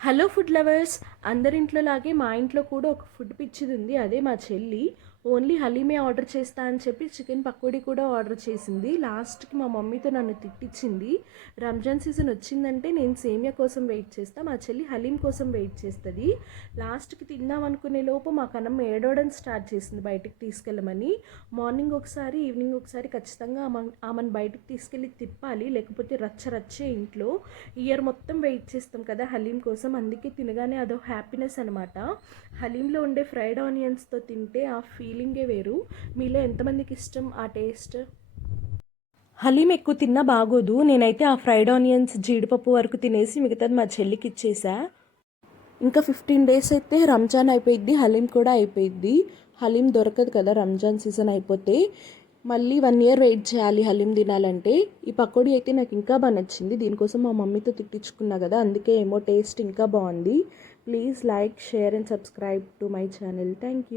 Hello food lovers, అందరింట్లో లాగే మా ఇంట్లో కూడా ఒక ఫుడ్ పిచ్చిది ఉంది. అదే మా చెల్లి ఓన్లీ హలీమే ఆర్డర్ చేస్తా అని చెప్పి చికెన్ పకోడీ కూడా ఆర్డర్ చేసింది. లాస్ట్కి మా మమ్మీతో నన్ను తిట్టించింది. రంజాన్ సీజన్ వచ్చిందంటే నేను సేమియా కోసం వెయిట్ చేస్తా, మా చెల్లి హలీం కోసం వెయిట్ చేస్తుంది. లాస్ట్కి తిందాం అనుకునే లోపు మా కన్నమ్మ ఏడవడం స్టార్ట్ చేసింది బయటికి తీసుకెళ్ళమని. మార్నింగ్ ఒకసారి ఈవినింగ్ ఒకసారి ఖచ్చితంగా ఆమెను బయటికి తీసుకెళ్ళి తిప్పాలి, లేకపోతే రచ్చ రచ్చే ఇంట్లో. ఇయర్ మొత్తం వెయిట్ చేస్తాం కదా హలీం కోసం, అందుకే తినగానే అదో హ్యాపీనెస్ అనమాట. హలీంలో ఉండే ఫ్రైడ్ ఆనియన్స్తో తింటే ఆ ఫీలింగే వేరు. మీలో ఎంతమందికి ఇష్టం ఆ టేస్ట్? హలీం ఎక్కువ తిన్నా బాగోదు. నేనైతే ఆ ఫ్రైడ్ ఆనియన్స్ జీడిపప్పు వరకు తినేసి మిగతాది మా చెల్లికి ఇచ్చేసా. ఇంకా 15 డేస్ అయితే రంజాన్ అయిపోయిద్ది, హలీం కూడా అయిపోయిద్ది. హలీం దొరకదు కదా రంజాన్ సీజన్ అయిపోతే. మళ్ళీ 1 ఇయర్ వెయిట్ చేయాలి హలీం తినాలంటే. ఈ పకోడీ అయితే నాకు ఇంకా బాగా నచ్చింది. దీనికోసం మా మమ్మీతో తిట్టించుకున్నా కదా, అందుకే ఏమో టేస్ట్ ఇంకా బాగుంది. Please like, share and subscribe to my channel. Thank you.